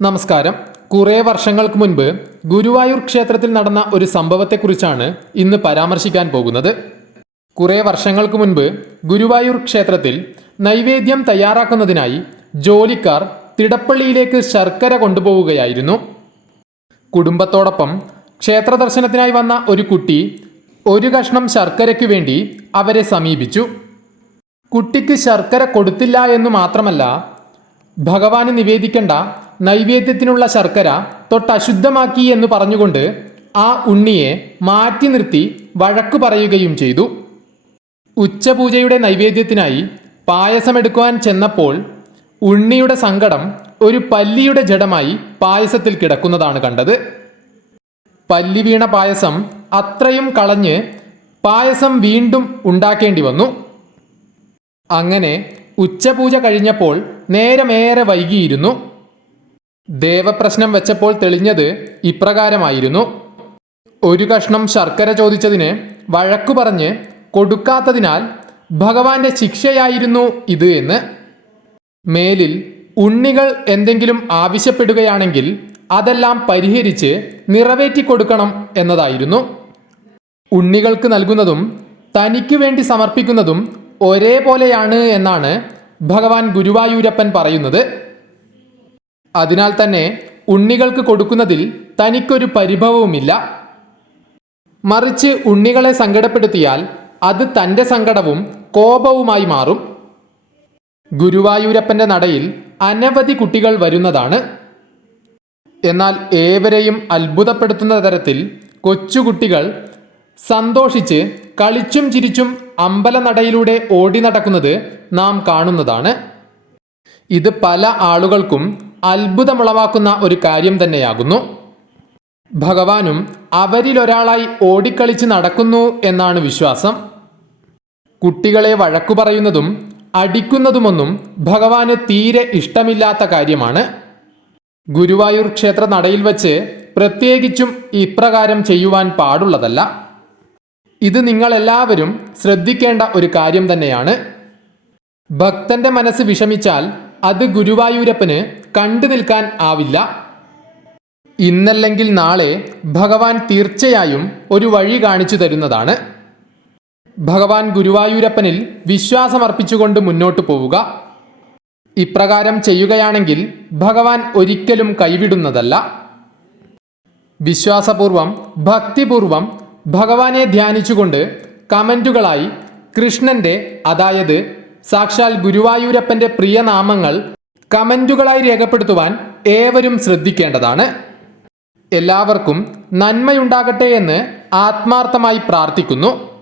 നമസ്കാരം. കുറേ വർഷങ്ങൾക്ക് മുൻപ് ഗുരുവായൂർ ക്ഷേത്രത്തിൽ നടന്ന ഒരു സംഭവത്തെക്കുറിച്ചാണ് ഇന്ന് പരാമർശിക്കാൻ പോകുന്നത്. കുറേ വർഷങ്ങൾക്ക് മുൻപ് ഗുരുവായൂർ ക്ഷേത്രത്തിൽ നൈവേദ്യം തയ്യാറാക്കുന്നതിനായി ജോലിക്കാർ തിടപ്പള്ളിയിലേക്ക് ശർക്കര കൊണ്ടുപോവുകയായിരുന്നു. കുടുംബത്തോടൊപ്പം ക്ഷേത്ര ദർശനത്തിനായി വന്ന ഒരു കുട്ടി ഒരു കഷ്ണം ശർക്കരയ്ക്ക് വേണ്ടി അവരെ സമീപിച്ചു. കുട്ടിക്ക് ശർക്കര കൊടുത്തില്ല എന്ന് മാത്രമല്ല ഭഗവാന് നിവേദിക്കേണ്ട നൈവേദ്യത്തിനുള്ള ശർക്കര തൊട്ടശുദ്ധമാക്കി എന്ന് പറഞ്ഞുകൊണ്ട് ആ ഉണ്ണിയെ മാറ്റി നിർത്തി വഴക്കു പറയുകയും ചെയ്തു. ഉച്ചപൂജയുടെ നൈവേദ്യത്തിനായി പായസമെടുക്കുവാൻ ചെന്നപ്പോൾ ഉണ്ണിയുടെ സങ്കടം ഒരു പല്ലിയുടെ ജഡമായി പായസത്തിൽ കിടക്കുന്നതാണ് കണ്ടത്. പല്ലി വീണ പായസം അത്രയും കളഞ്ഞ് പായസം വീണ്ടും ഉണ്ടാക്കേണ്ടി വന്നു. അങ്ങനെ ഉച്ചപൂജ കഴിഞ്ഞപ്പോൾ നേരമേറെ വൈകിയിരുന്നു. ദേവപ്രശ്നം വെച്ചപ്പോൾ തെളിഞ്ഞത് ഇപ്രകാരമായിരുന്നു. ഒരു കഷ്ണം ശർക്കര ചോദിച്ചതിന് വഴക്കു പറഞ്ഞ് കൊടുക്കാത്തതിനാൽ ഭഗവാന്റെ ശിക്ഷയായിരുന്നു ഇത് എന്ന്. മേലിൽ ഉണ്ണികൾ എന്തെങ്കിലും ആവശ്യപ്പെടുകയാണെങ്കിൽ അതെല്ലാം പരിഹരിച്ച് നിറവേറ്റി കൊടുക്കണം എന്നതായിരുന്നു. ഉണ്ണികൾക്ക് നൽകുന്നതും തനിക്ക് വേണ്ടി സമർപ്പിക്കുന്നതും ഒരേപോലെയാണ് എന്നാണ് ഭഗവാൻ ഗുരുവായൂരപ്പൻ പറയുന്നത്. അതിനാൽ തന്നെ ഉണ്ണികൾക്ക് കൊടുക്കുന്നതിൽ തനിക്കൊരു പരിഭവവുമില്ല. മറിച്ച് ഉണ്ണികളെ സങ്കടപ്പെടുത്തിയാൽ അത് തന്റെ സങ്കടവും കോപവുമായി മാറും. ഗുരുവായൂരപ്പന്റെ നടയിൽ അനവധി കുട്ടികൾ വരുന്നതാണ്. എന്നാൽ ഏവരെയും അത്ഭുതപ്പെടുത്തുന്ന തരത്തിൽ കൊച്ചുകുട്ടികൾ സന്തോഷിച്ച് കളിച്ചും ചിരിച്ചും അമ്പലനടയിലൂടെ ഓടി നടക്കുന്നത് നാം കാണുന്നതാണ്. ഇത് പല ആളുകൾക്കും അത്ഭുതമുളവാക്കുന്ന ഒരു കാര്യം തന്നെയാകുന്നു. ഭഗവാനും അവരിലൊരാളായി ഓടിക്കളിച്ച് നടക്കുന്നു എന്നാണ് വിശ്വാസം. കുട്ടികളെ വഴക്കു പറയുന്നതും അടിക്കുന്നതുമൊന്നും ഭഗവാന് തീരെ ഇഷ്ടമില്ലാത്ത കാര്യമാണ്. ഗുരുവായൂർ ക്ഷേത്ര നടയിൽ വച്ച് പ്രത്യേകിച്ചും ഇപ്രകാരം ചെയ്യുവാൻ പാടുള്ളതല്ല. ഇത് നിങ്ങളെല്ലാവരും ശ്രദ്ധിക്കേണ്ട ഒരു കാര്യം തന്നെയാണ്. ഭക്തന്റെ മനസ്സ് വിഷമിച്ചാൽ അത് ഗുരുവായൂരപ്പന് കണ്ടു നിൽക്കാൻ ആവില്ല. ഇന്നല്ലെങ്കിൽ നാളെ ഭഗവാൻ തീർച്ചയായും ഒരു വഴി കാണിച്ചു തരുന്നതാണ്. ഭഗവാൻ ഗുരുവായൂരപ്പനിൽ വിശ്വാസമർപ്പിച്ചുകൊണ്ട് മുന്നോട്ടു പോവുക. ഇപ്രകാരം ചെയ്യുകയാണെങ്കിൽ ഭഗവാൻ ഒരിക്കലും കൈവിടുന്നതല്ല. വിശ്വാസപൂർവം ഭക്തിപൂർവം ഭഗവാനെ ധ്യാനിച്ചുകൊണ്ട് കമന്റുകളായി കൃഷ്ണന്റെ അതായത് സാക്ഷാൽ ഗുരുവായൂരപ്പന്റെ പ്രിയനാമങ്ങൾ കമന്റുകളായി രേഖപ്പെടുത്തുവാൻ ഏവരും ശ്രദ്ധിക്കേണ്ടതാണ്. എല്ലാവർക്കും നന്മയുണ്ടാകട്ടെ എന്ന് ആത്മാർത്ഥമായി പ്രാർത്ഥിക്കുന്നു.